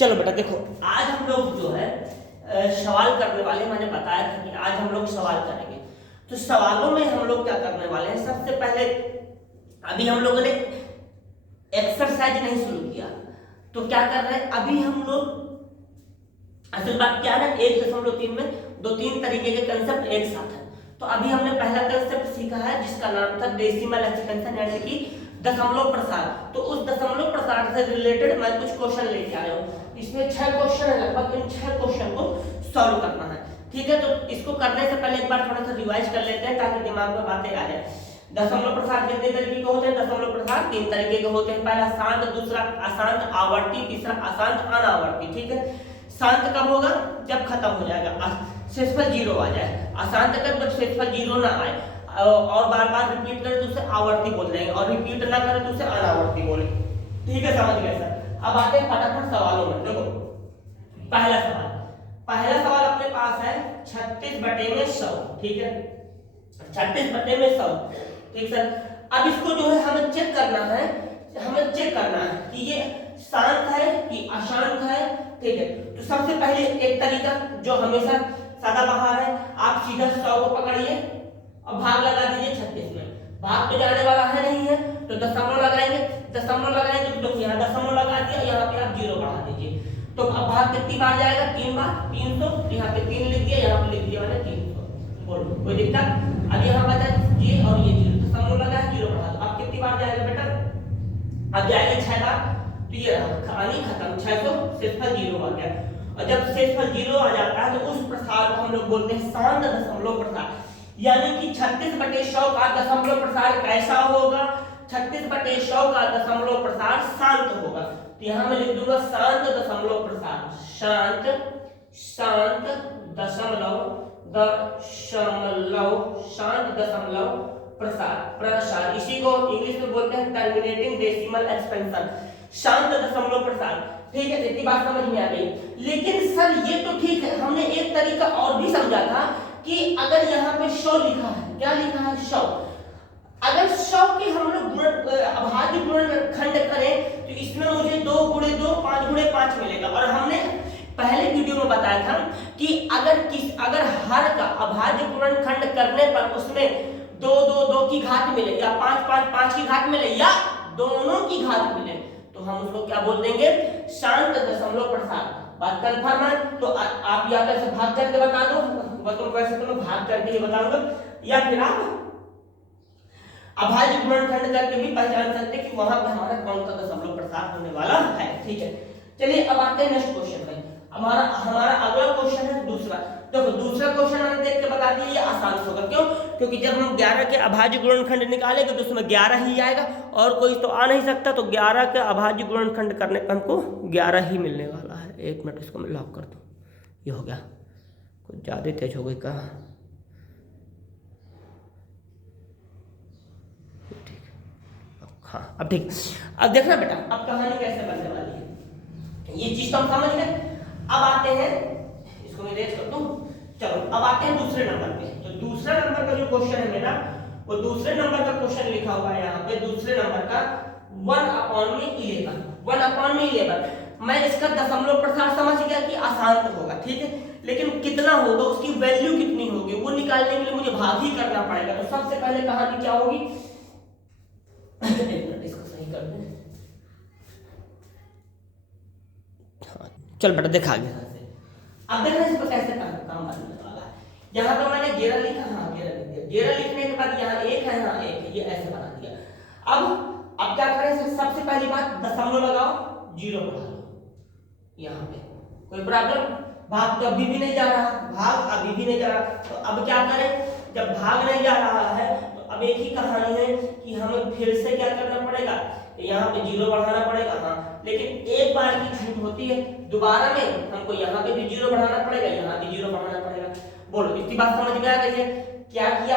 चलो बेटा देखो, आज हम लोग जो है सवाल करने वाले, मैंने बताया था कि आज हम लोग सवाल करेंगे। तो सवालों में हम लोग क्या करने वाले हैं, सबसे पहले अभी हम लोगों ने एक्सरसाइज नहीं शुरू किया, तो क्या कर रहे हैं अभी हम लोग, असल बात क्या है 1.3 में 2-3 तरीके के कंसेप्ट एक साथ है। तो अभी हमने पहला कंसेप्ट सीखा है जिसका नाम था डेसिमल एक्सपेंशन, यानी कि दशमलव प्रसार। तो उस दशमलव प्रसार से रिलेटेड मैं कुछ क्वेश्चन लेके आया हूँ। इसमें 6 क्वेश्चन है लगभग, इन 6 क्वेश्चन को सॉल्व करना है, ठीक है। तो इसको करने से पहले एक बार थोड़ा सा रिवाइज कर लेते हैं ताकि दिमाग में बातें आ जाए। दशमलव प्रसार कितने तरीके के होते हैं? दशमलव प्रसार 3 तरीके के होते हैं। पहला शांत, दूसरा अशांत आवर्ती, तीसरा अशांत अनावर्ती, ठीक है। शांत कब होगा? जब खत्म हो जाएगा, शेषफल 0 आ जाए। अशांत कब? जब शेषफल 0 ना आए और बार बार रिपीट करें तो उसे आवर्ती बोल देंगे, और रिपीट ना करें तो उसे अनावर्ती बोले, ठीक है। समझ गए सर? अब आते हैं फटाफट सवालों में। देखो पहला सवाल अपने पास है 36/100, ठीक है। 36/100, ठीक सर। अब इसको जो है हमें चेक करना है कि ये शांत है कि अशांत है, ठीक है। तो सबसे पहले एक तरीका जो हमेशा सदाबहार है, आप सीधा 100 को पकड़िए और भाग लगा दीजिए 36 में। भाग तो जाने वाला है नहीं है, तो दशमलव लगाएंगे तो यहाँ दशमलव लगा दिया, यहाँ पे आप 0 बढ़ा दीजिए। तो अब भाग कितनी बार जाएगा? 3 बार, 300। यहाँ पे 3 लिख दिया, यहाँ पे लिख दिया मैंने 300। बोलो कोई दिक्कत? अब यहाँ बचा ये और ये 0, दशमलव लगा है 0 बढ़ा दो। अब कितनी बार जाएगा बेटा? अब जाएगा 6 बार। तो ये कहानी खत्म, 600 शेषफल 0 आ गया। और जब शेषफल 0 आ जाता है तो उस प्रसार को हम लोग बोलते हैं शांत दशमलव प्रसार। यानी कि 36/100 का दशमलव प्रसार कैसा होगा? 36/100 का दशमलव प्रसार शांत होगा। तो यहां मैं लिख दूंगा शांत दशमलव प्रसार, शांत दशमलव प्रसार। इसी को इंग्लिश में बोलते हैं टर्मिनेटिंग डेसिमल एक्सपेंशन, शांत दशमलव प्रसार, ठीक है। इतनी बात समझ में आ गई। लेकिन सर ये तो ठीक है, हमने एक तरीका और भी समझा था कि अगर यहाँ पे 100 लिखा है, क्या लिखा है? 100। अगर 100 की हम लोग अभाज्य गुणनखंड करें तो इसमें मुझे 2 × 2 5 × 5 मिलेगा। और हमने पहले वीडियो में बताया था कि अगर हर का अभाज्य गुणनखंड करने पर उसमें 2 2 2 की घात मिले, या 5 5 5 की घात मिले, या दोनों की घात मिले, तो हम उसको क्या बोल देंगे? शांत दशमलव प्रसार। बात कंफर्म है? तो आप या कैसे भाग करके बता दो, वैसे तो मैं भाग करके ही बताऊंगा, या फिर आप अभाज्य गुणनखंड करके भी पहचान सकते हैं कि वहां पे हमारा कौन सा दशमलव प्रसार होने वाला है, ठीक है। चलिए अब आते हैं नेक्स्ट क्वेश्चन पे। हमारा अगला क्वेश्चन है दूसरा। देखो दूसरा क्वेश्चन हमने देख के बता दिया, ये आसान होगा। क्यों? क्योंकि जब हम 11 के अभाज्य गुणनखंड निकालेंगे तो उसमें 11 ही आएगा, और कोई तो आ नहीं सकता। तो 11 के अभाज्य गुणनखंड करने पर हमको 11 ही मिलने वाला है। 1 मिनट इसको मैं लॉक कर दूं। ये हो गया, कुछ ज़्यादा तेज हो गई कहाँ? हाँ अब ठीक। अब देखना बेटा, अब कहानी कैसे बनने वाली है, ये चीज तो हम समझ गए। अब आते हैं, इसको मैं इरेज कर दूं। चलो अब आते हैं दूसरे नंबर पे। तो दूसरा नंबर का जो क्वेश्चन है मेरा, वो दूसरे नंबर का क्वेश्चन लिखा हुआ है यहाँ पे। दूसरे नंबर का 1/11। मैं इसका दशमलव प्रसार समझ गया कि अशांत होगा, ठीक है। लेकिन कितना होगा, उसकी वैल्यू कितनी होगी, वो निकालने के लिए मुझे भाग ही करना पड़ेगा। तो सबसे पहले कहानी क्या होगी? इसको सही कर दें। चल बेटा देखा गया। अब देखना इस पर कैसे काम बनने वाला है। यहाँ पे मैंने 11 लिखा, हाँ 11 लिख दिया। 11 लिखने के बाद यहाँ 1 है, हाँ 1 है, ये ऐसे बना दिया। अब क्या करें? सबसे पहली बात दशमलव लगाओ, 0 बढ़ा लो यहाँ पे। कोई प्रॉब्लम? भाग तो अभी भी नहीं जा रहा, तो अब क्या करें? जब भाग नहीं जा रहा है तो अब एक ही कहानी है कि हमें फिर से क्या करना पड़ेगा? यहाँ पे 0 बढ़ाना पड़ेगा, हाँ। लेकिन एक बार की छूट होती है, दोबारा में हमको यहाँ पे भी 0 बढ़ाना पड़ेगा, यहाँ भी 0 बढ़ाना पड़ेगा। बोलो इतनी बात समझ में आ गई है? क्या किया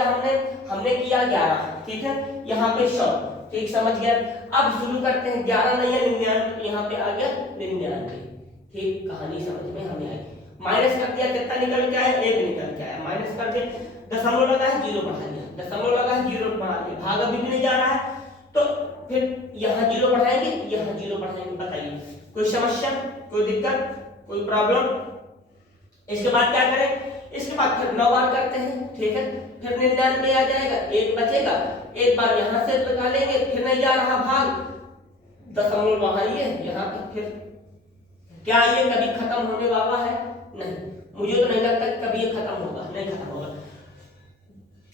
हमने किया 11, ठीक है। यहाँ पे 100, ठीक, समझ गया। अब शुरू करते हैं। 11 नहीं है 99, यहाँ पे आ गया 99, ठीक। कहानी समझ में हमें आई। माइनस कर दिया, कितना निकल के आया? 1 निकल के आया। माइनस करके दशमलव लगा है, 0 बढ़ा दिया, दशमलव लगा है, 0 बढ़ा दिया। भाग अभी भी नहीं जा रहा है, तो फिर यहाँ 0 बढ़ाएंगे, यहाँ 0 बढ़ाएंगे। बताइए कोई समस्या, कोई दिक्कत, कोई प्रॉब्लम? इसके बाद क्या करें? इसके बाद फिर 9 बार करते हैं, ठीक है। फिर 99 आ जाएगा, 1 बचेगा, एक बार यहाँ से निकालेंगे, फिर नहीं जा रहा भाग, दशमलव बढ़ाइए यहाँ पे। फिर क्या ये कभी खत्म होने वाला है? नहीं, मुझे तो नहीं लगता कि कभी ये खत्म होगा, नहीं खत्म होगा।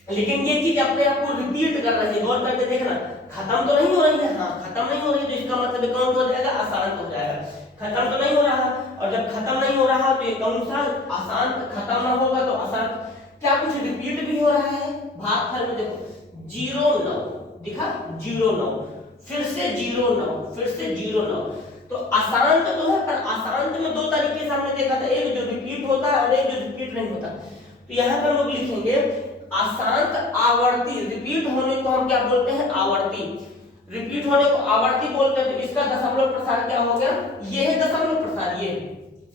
लेकिन ये चीज अपने आप को रिपीट कर रही है, गौर करके देखना, खत्म तो नहीं हो रही है। हाँ, खत्म नहीं हो रही तो इसका मतलब काउंट हो जाएगा, आसान हो जाएगा। खत्म तो नहीं हो रहा, और जब खत्म नहीं हो रहा तो ये कौन सा आसान, खत्म ना होगा तो आसान। क्या कुछ रिपीट भी हो रहा है? भागफल में देखो 0 9 दिखा, 0 9, फिर से 0 9, फिर से 0 9। तो आसान तो है, पर आसान में 2 तरीके से हमने देखा था, एक जो रिपीट होता है और एक जो रिपीट नहीं होता। तो यहाँ पर हम लोग लिखेंगे आशांत आवर्ती। रिपीट होने को हम क्या बोलते हैं? आवर्ती। रिपीट होने को आवर्ती बोलते हैं। तो इसका दशमलव प्रसार क्या हो गया? ये है दशमलव प्रसार। ये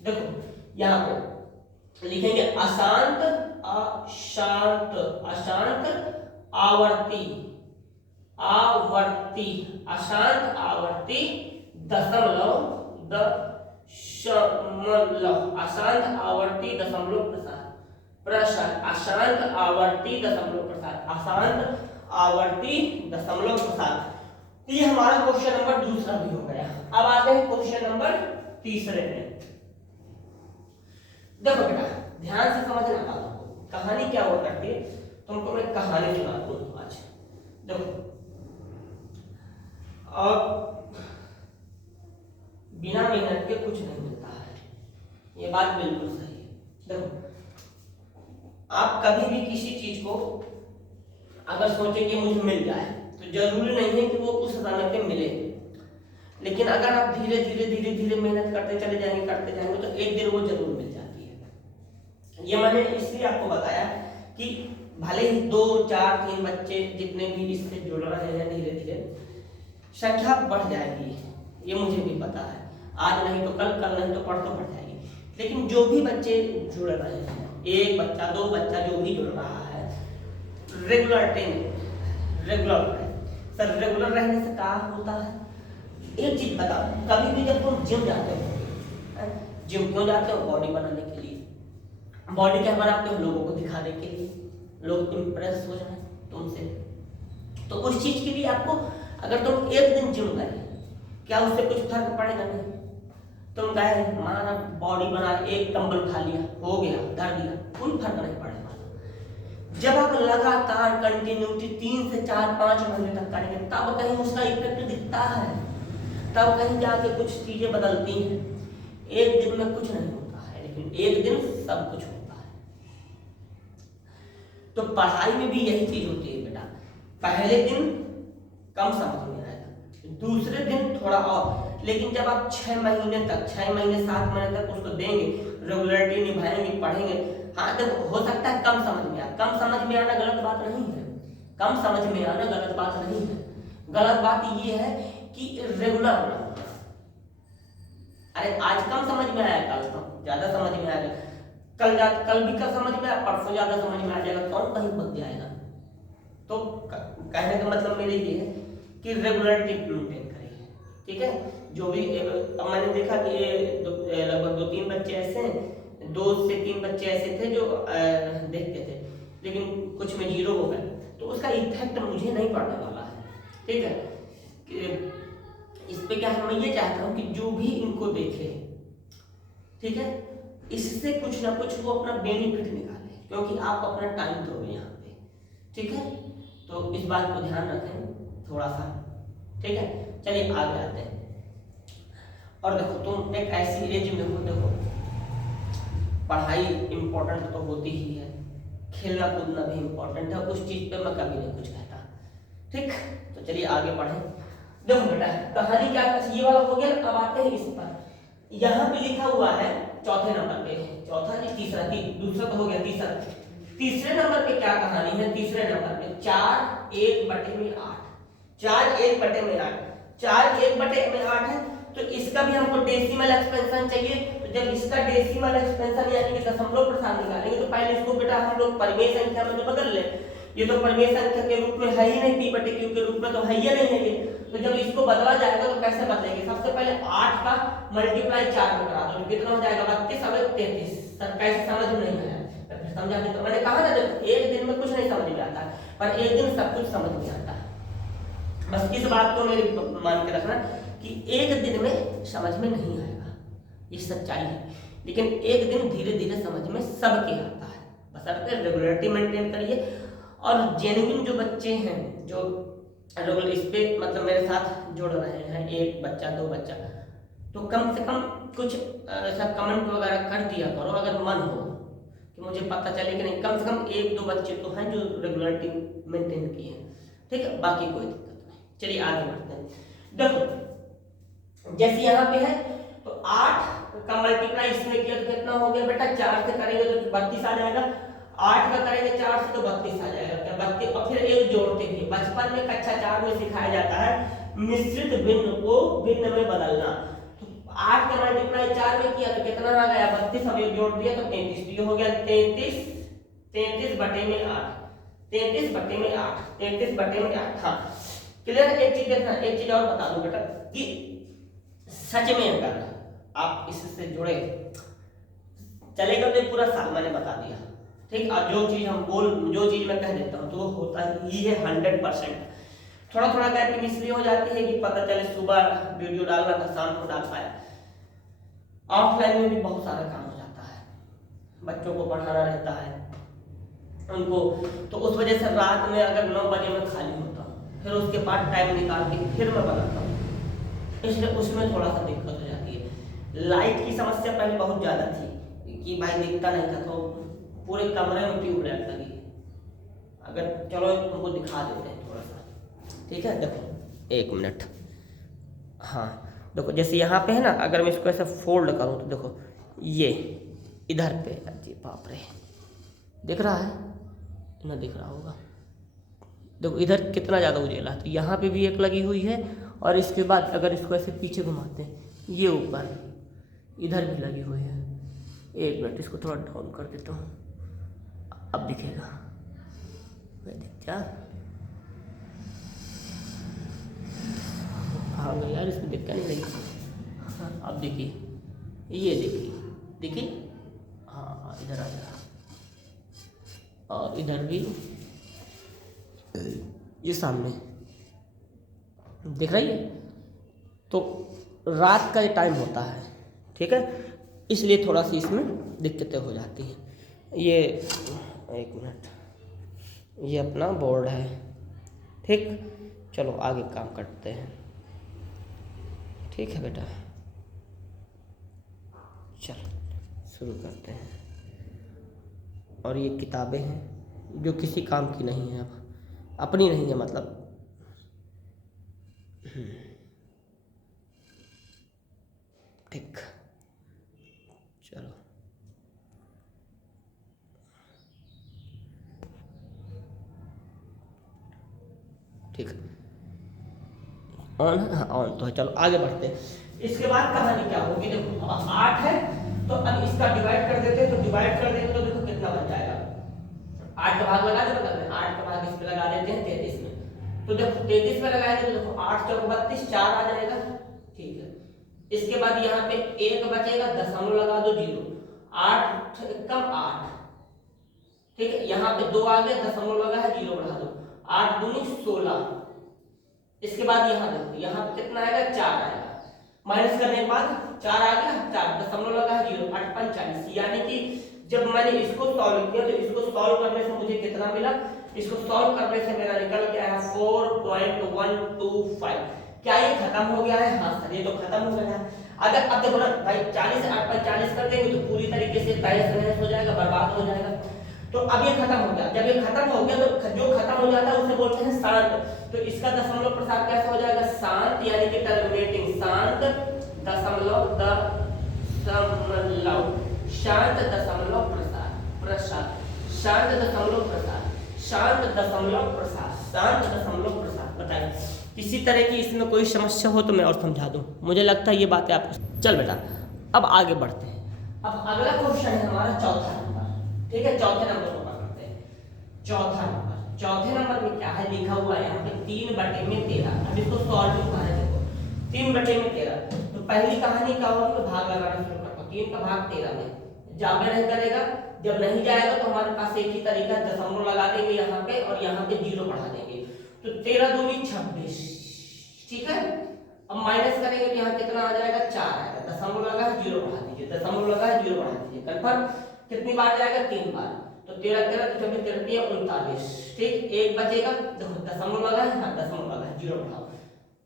देखो यहाँ पे लिखेंगे अशांत, अशांत, अशांत आवर्ती, आवर्ती, अशांत आवर्ती दशमलव, दशमलव, अशांत आवर्ती दशमलव प्रसार, प्रसार, अशांत आवर्ती दशमलव प्रसार, अशांत आवर्ती दशमलव प्रसार। तो ये हमारा क्वेश्चन नंबर दूसरा भी हो गया। अब आते हैं क्वेश्चन नंबर तीसरे में। देखो बेटा ध्यान से समझना बात को, कहानी क्या हुआ करती है, तुमको मैं कहानी सुनाता हूँ आज। देखो अब बिना मेहनत के कुछ नहीं मिलता है, ये बात बिल्कुल सही है। देखो आप कभी भी किसी चीज को अगर सोचे कि मुझे मिल जाए तो जरूरी नहीं है कि वो उस समय पे मिले, लेकिन अगर आप धीरे धीरे धीरे धीरे मेहनत करते चले जाएंगे, करते जाएंगे, तो एक दिन वो जरूर मिल जाती है। ये मैंने इसलिए आपको बताया कि भले ही 2 4 3 बच्चे जितने भी इससे जुड़ रहे हैं, धीरे धीरे संख्या बढ़ जाएगी, ये मुझे भी पता है। आज नहीं तो कल, कल नहीं तो परसों बढ़ जाएगी, लेकिन जो भी बच्चे जुड़ रहे हैं, 1 बच्चा 2 बच्चा जो भी जुड़ रहा है, रेगुलरिटी रेगुलर सर, रेगुलर रहने से क्या होता है? एक चीज बताओ, कभी भी जब तुम जिम जाते हो, जिम क्यों जाते हो? बॉडी बनाने के लिए। बॉडी क्या बनाते हो? लोगों को दिखाने के लिए, लोग इंप्रेस हो जाए तुमसे। तो उस चीज के लिए आपको, अगर तुम एक दिन जिम गए, क्या उससे कुछ फर्क पड़ेगा? नहीं। तुम गए, माना बॉडी बना, एक डंबल उठा लिया, हो गया, धर दिया, कोई फर्क नहीं पड़ेगा। जब आप लगातार कंटिन्यूटी 3 से 4 5 महीने तक करेंगे, तब कहीं उसका इफेक्ट दिखता है, तब कहीं जाके कुछ चीजें बदलती हैं। एक दिन में कुछ नहीं होता है, लेकिन एक दिन सब कुछ होता है। तो पढ़ाई में भी यही चीज होती है बेटा, पहले दिन कम समझ में आएगा, दूसरे दिन थोड़ा और, लेकिन जब आप 6 महीने तक, 6 महीने 7 महीने तक उसको देंगे, रेगुलरिटी निभाएंगे, पढ़ेंगे, हाँ तो हो सकता है कम समझ में आए। कम समझ में आना गलत बात नहीं है, कम समझ में आना गलत बात नहीं है। गलत बात ये है कि रेगुलर ना होना। अरे आज कम समझ में आया, कल ज्यादा समझ में आएगा, कल भी कल समझ में आया, परसों ज्यादा समझ में आ जाएगा, कौन कहीं बच जाएगा। तो कहने का मतलब मेरे ये है कि रेगुलरिटी मेंटेन करिए, ठीक है। जो भी मैंने देखा कि ये लगभग 2-3 बच्चे ऐसे हैं, 2 से 3 बच्चे ऐसे थे जो देखते थे, लेकिन कुछ में 0 हो गए, तो उसका इफेक्ट मुझे नहीं पड़ने वाला है, ठीक है। कि इस पे क्या है, मैं ये चाहता हूँ कि जो भी इनको देखे, ठीक है, इससे कुछ ना कुछ वो अपना बेनिफिट निकाले, क्योंकि आप अपना टाइम दोगे यहाँ पे, ठीक है। तो इस बात को ध्यान रखें थोड़ा सा, ठीक है। चलिए आगे आते हैं। और देखो तुम एक ऐसी एज में हो, देखो पढ़ाई इंपॉर्टेंट तो होती ही है, खेलना कूदना भी इंपॉर्टेंट है, उस चीज पे मैं कभी नहीं कुछ कहता, ठीक। तो चलिए आगे बढ़े। देखो बेटा कहानी क्या, ये वाला हो गया। अब आते हैं इस पर, यहाँ पे लिखा हुआ है चौथे नंबर पे, चौथा नहीं तीसरा, दूसरा तो हो गया, तीसरे नंबर पे क्या कहानी है? तीसरे नंबर पे 4 1/8, 4 1/8, 4 1/8 है। तो इसका भी हमको डेसिमल एक्सपेंशन चाहिए। तो जब इसका डेसिमल एक्सपेंशन यानी कि दशमलव प्रसार निकालेंगे, तो पहले इसको बेटा हम लोग परिमेय संख्या में तो बदल ले, ये तो परिमेय संख्या के रूप में है ही नहीं, p बटे q के रूप में तो है ही नहीं है ये। तो जब इसको बदला जाएगा तो कैसे बदलेंगे, सबसे पहले 8 का मल्टीप्लाई 4 में करा दो, कितना हो जाएगा 32 और 33। सर कैसे समझ में नहीं आया, समझा दे। तो मैंने कहा ना देखो एक दिन में कुछ नहीं समझ में आता पर एक दिन सब कुछ समझ में आता है। बस इस बात को मेरे मान के रखना कि एक दिन में समझ में नहीं आएगा, ये सच्चाई है, लेकिन एक दिन धीरे धीरे समझ में सबके आता है। बस रेगुलरिटी मेंटेन करिए। और जेन्युइन जो बच्चे हैं जो रेगुलर इस पे मतलब मेरे साथ जुड़ रहे हैं, एक बच्चा 2 बच्चा, तो कम से कम कुछ ऐसा कमेंट वगैरह कर दिया करो अगर मन हो कि मुझे पता चले कि नहीं, कम से कम 1-2 बच्चे तो हैं जो रेगुलरिटी मेंटेन किए हैं, ठीक है, बाकी कोई दिक्कत नहीं। चलिए आगे बढ़ते हैं। देखो जैसे यहाँ पे है तो 8 का मल्टीप्लाई इसमें किया तो कितना हो गया बेटा, 4 से करेंगे तो 32 आ जाएगा, 8 का करेंगे 4 से तो 32 आ जाएगा, 32 और फिर एक जोड़ते हैं। बचपन में कक्षा 4 में सिखाया जाता है मिश्रित भिन्न को भिन्न में बदलना। तो 8 का मल्टीप्लाई 4 में किया तो कितना आ गया 32, अब एक जोड़ दिया तो 33, तो ये हो गया 33 बटे में 8, 33 बटे में 8, 33 बटे में 8। हाँ क्लियर। एक चीज देखना, एक चीज और बता दूं बेटा कि सच में अगर आप इससे जुड़े चलेगा तो पूरा साल मैंने बता दिया, ठीक। और जो चीज मैं कह देता हूँ तो वो होता ही है 100%। थोड़ा थोड़ा गैप इसलिए हो जाती है कि पता चले सुबह वीडियो डालना था शाम को डाल पाया। ऑफलाइन में भी बहुत सारा काम हो जाता है, बच्चों को पढ़ाना रहता है उनको, तो उस वजह से रात में अगर 9 बजे मैं खाली होता हूँ, फिर उसके बाद टाइम निकाल के फिर मैं बनाता हूँ, इसलिए उसमें थोड़ा सा दिक्कत हो जाती है। लाइट की समस्या पहले बहुत ज़्यादा थी कि भाई दिखता नहीं था, तो पूरे कमरे में ट्यूबलाइट लगी। अगर चलो तुमको दिखा देते हैं थोड़ा सा, ठीक है। देखो 1 मिनट, हाँ देखो जैसे यहाँ पे है ना, अगर मैं इसको ऐसा फोल्ड करूँ तो देखो ये इधर पे, अरे बाप रे, दिख रहा है ना, दिख रहा होगा, देखो इधर कितना ज़्यादा उजेला है। तो यहाँ पे भी एक लगी हुई है और इसके बाद अगर इसको ऐसे पीछे घुमाते हैं ये ऊपर इधर भी लगी हुई है। 1 मिनट इसको थोड़ा डाउन कर देता हूँ, अब दिखेगा, दिख जा, हाँ यार इसमें दिक्कत नहीं लगी। हाँ अब देखिए, ये देखिए, हाँ इधर आ जा, और इधर भी ये सामने दिख रही है। तो रात का ये टाइम होता है, ठीक है, इसलिए थोड़ा सी इसमें दिक्कतें हो जाती हैं। ये 1 मिनट, ये अपना बोर्ड है, ठीक। चलो आगे काम करते हैं, ठीक है बेटा, चलो शुरू करते हैं। और ये किताबें हैं जो किसी काम की नहीं है, अब अपनी नहीं है मतलब, ठीक। चलो ठीक है, ऑन है, हाँ ऑन तो है। चलो आगे बढ़ते हैं। इसके बाद कहानी क्या होगी, देखो 8 है तो अब इसका डिवाइड कर देते हैं, तो डिवाइड कर देंगे तो देखो कितना बन जाएगा, 8 का भाग लगा दे, बता 8 का भाग इसमें लगा देते हैं 33 में। तो देखो 33 में लगाएंगे तो देखो 8 चौक 32, 4 आ जाएगा, ठीक है। इसके बाद यहाँ पे 1 बचेगा, दशमलव लगा दो 0, 8 कम 8, ठीक है। यहाँ पे 2 आ गया, दशमलव लगा है 0 बढ़ा दो, 8 दूनी 16। इसके बाद यहाँ देखो, यहाँ पे कितना आएगा 4 आएगा, माइनस करने के बाद 4 आ गया, 4 दशमलव लगा है 0, 8 5 40। यानी कि जब मैंने इसको सॉल्व किया तो इसको सॉल्व करने से मुझे कितना मिला, इसको सॉल्व करने से मेरा निकल गया है 4.125। क्या ये खत्म हो गया है? हाँ सर ये तो खत्म हो गया है। अगर अब देखो ना भाई 40 8 पर 40 कर देंगे तो पूरी तरीके से तहस नहस हो जाएगा, बर्बाद हो जाएगा। तो अब ये खत्म हो गया, जब ये खत्म हो गया तो जो खत्म हो जाता है उसे बोलते हैं शांत। तो इसका दशमलव प्रसार कैसा हो जाएगा, शांत, यानी कि टर्मिनेटिंग, शांत दशमलव शांत दशमलव प्रसार, शांत दशमलव प्रसार, शांत दशमलव प्रसार, शांत दशमलव प्रसार। बताइए किसी तरह की इसमें कोई समस्या हो तो मैं और समझा दूं, मुझे लगता है ये बातें आपको। चल बेटा अब आगे बढ़ते हैं। अब अगला क्वेश्चन है हमारा चौथा नंबर, ठीक है, चौथे नंबर को पकड़ते हैं। चौथा नंबर चौथे नंबर में क्या है लिखा हुआ है यहाँ पे 3/13। अब इसको सॉल्व करें, देखो 3/13। तो पहली कहानी क्या होगी, तो भाग लगाना शुरू करता हूँ। 3 का भाग 13 में जाबे नहीं करेगा, जब नहीं जाएगा तो हमारे पास एक ही तरीका, दशमलव लगा देंगे यहाँ पे और यहाँ पे 0 बढ़ा देंगे। तो 13 दूनी 26, ठीक है। अब माइनस करेंगे तो यहाँ कितना आ जाएगा, 4 आएगा। दशमलव लगा है 0 बढ़ा दीजिए, दशमलव लगा है 0 बढ़ा दीजिए। कन्फर्म कितनी बार जाएगा, 3 बार। तो 13 13 तो 24 13 39, ठीक। एक बचेगा, देखो दशमलव लगा है, हाँ दशमलव लगा है, 0 बढ़ाओ।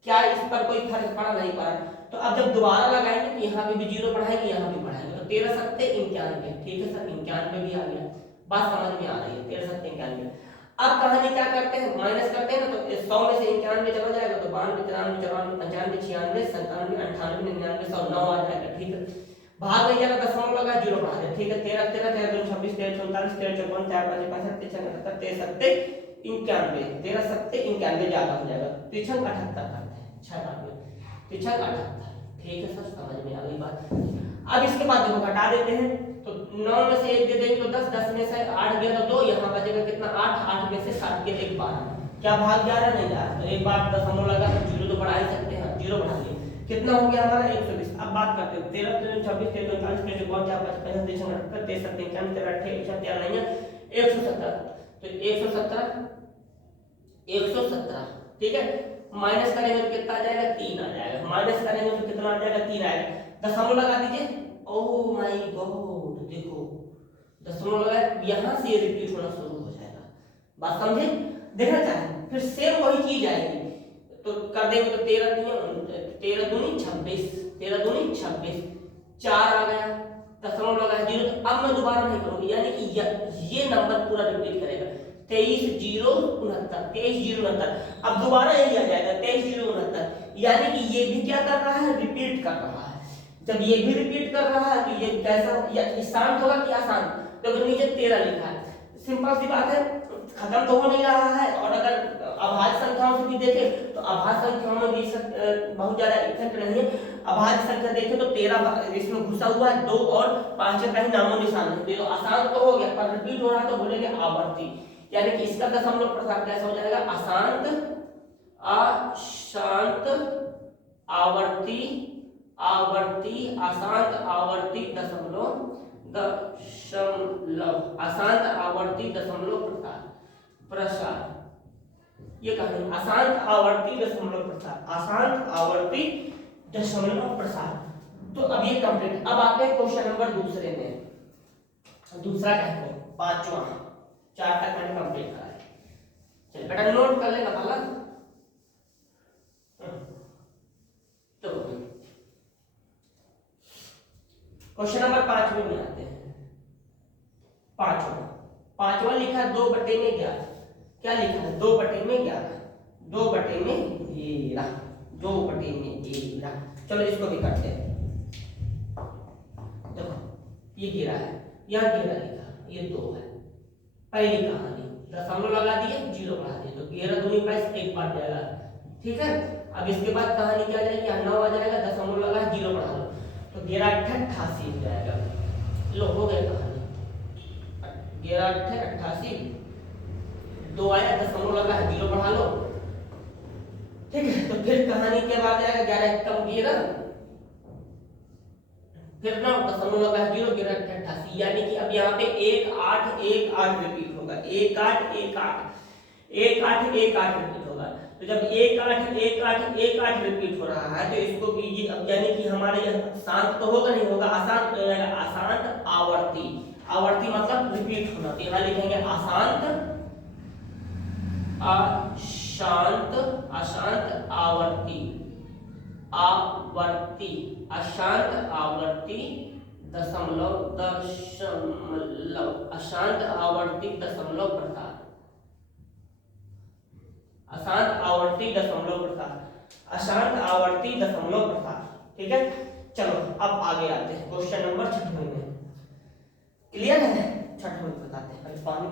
क्या इस पर कोई फर्क पड़ा, नहीं पड़ा। तो अब जब दोबारा लगाएंगे तो यहाँ पे भी 0 बढ़ाएंगे, यहाँ भी बढ़ाएंगे। तो 13 सत्ते 91, ठीक है सर, 91 भी आ गया। बात समझ में आ रही है, 13 सत्ते 91। अब कहानी क्या करते हैं, माइनस करते हैं ना, तो 100 में से 91 चला जाएगा तो 92 93 94 95 96 97 98 99 100 9 आ जाएगा, ठीक है। भाग नहीं जाएगा, दशमलव लगा 0 बढ़ा दे, ठीक है। 13 13 13 2 26 13 44 13 54 4 5 65 76 13 सत्ते 91, 13 सत्ते 91 ज्यादा हो जाएगा। तिछक 78 करते हैं, 6 बार में तिछक 78, ठीक है सर, समझ में आ गई बात। अब इसके बाद देखो घटा देते हैं, तो 9 में से 1 दे देंगे तो 10, 10 में से 8 गया तो 2, यहाँ बचेगा कितना 8, 8 में से 7 के 1 बार, क्या भाग जा रहा नहीं जा रहा, तो एक बार दशमलव लगा तो 0 तो बढ़ा ही सकते हैं, 0 बढ़ा दिए, कितना हो गया हमारा 120। अब बात करते हैं 13 13 26 13 44 13 54 55 56 58 63 93 93 13 नहीं है 117, तो 117, ठीक है। माइनस करेंगे तो कितना आ जाएगा, 3 आ जाएगा। माइनस करेंगे तो कितना आ जाएगा, 3 आएगा। दशमलव लगा दीजिए, ओह माय गॉड, देखो दशमलव लगा, यहां से ये रिपीट होना शुरू हो जाएगा। बात समझे, देखना चाहें फिर सेम वही चीज आएगी, तो कर देंगे तो 13 दूनी 26, 13 दूनी 26, 4 आ गया, दशमलव लगा 0। अब मैं दोबारा नहीं करूंगी, यानी कि ये नंबर पूरा रिपीट करेगा, 23 0 69, 23 0 69। अब दोबारा यही आ जाएगा 23 0 69, यानी कि ये भी क्या कर रहा है, रिपीट कर रहा है। जब ये भी रिपीट कर रहा है तो ये कैसा, या शांत होगा कि आसान, तो नीचे 13 लिखा है, सिंपल सी बात है, खत्म तो हो नहीं रहा है। और अगर अभाज्य संख्याओं से भी देखें तो अभाज्य संख्याओं में भी बहुत ज्यादा इफेक्ट नहीं है। अभाज्य संख्या देखें तो 13 इसमें घुसा हुआ है, 2 और 5 का कहीं नामो निशान नहीं, तो आसान तो हो गया, पर रिपीट हो रहा है तो बोलेंगे आवर्ती, यानी कि इसका दशमलव प्रसार कैसा हो जाएगा, अशांत अशांत आवर्ती आवर्ती अशांत आवर्ती दशमलव अशांत आवर्ती दशमलव प्रसार, ये कहानी अशांत आवर्ती दशमलव प्रसार, अशांत आवर्ती दशमलव प्रसार। तो अब ये कंप्लीट। अब आते हैं क्वेश्चन नंबर दूसरे में, दूसरा कहते हैं 5वां, 4 तक मैंने कंप्लीट करा है। चल बेटा नोट कर लेना पहला, तो क्वेश्चन नंबर 5 में आते हैं। पांचवा लिखा है 2/11, क्या लिखा है 2/11, 2/13, 2/13। चलो इसको भी करते हैं, देखो ये 11 है, यह 11 लिखा, ये 2 है। पहली कहानी दशमलव लगा दिए, 0 बढ़ा दिए, तो 11 दूनी 22, 1 बार जाएगा, ठीक है। अब इसके बाद कहानी क्या जाएगी, 9 आ जाएगा, दशमलव लगा 0 बढ़ा लो, तो 11 88 हो जाएगा। लो हो गया कहानी, 11 88, 2 आया, दशमलव लगा 0 बढ़ा लो, ठीक है। तो फिर कहानी के बाद आएगा 11 कम 11, फिर ना दशमलव लगा 0, 11 88, यानी कि अब यहाँ पे 1 8 1 8 रिपीट होगा, 1 8 1 8 1 8 1 8 रिपीट होगा। तो जब 1 8 1 8 1 8 रिपीट हो रहा है तो इसको कीजिए, अब यानी कि हमारे यहाँ शांत तो होगा नहीं होगा, अशांत हो जाएगा, अशांत आवर्ती, आवर्ती मतलब रिपीट होना, तो यहाँ लिखेंगे अशांत अशांत अशांत आवर्ती आवर्ती अशांत आवर्ती दशमलव अशांत आवर्ती दशमलव प्रसार, अशांत आवर्ती दशमलव प्रसार, अशांत आवर्ती दशमलव प्रसार, ठीक है। चलो अब आगे आते हैं क्वेश्चन नंबर 6 में, क्लियर है, 6 में बताते हैं, पहले पानी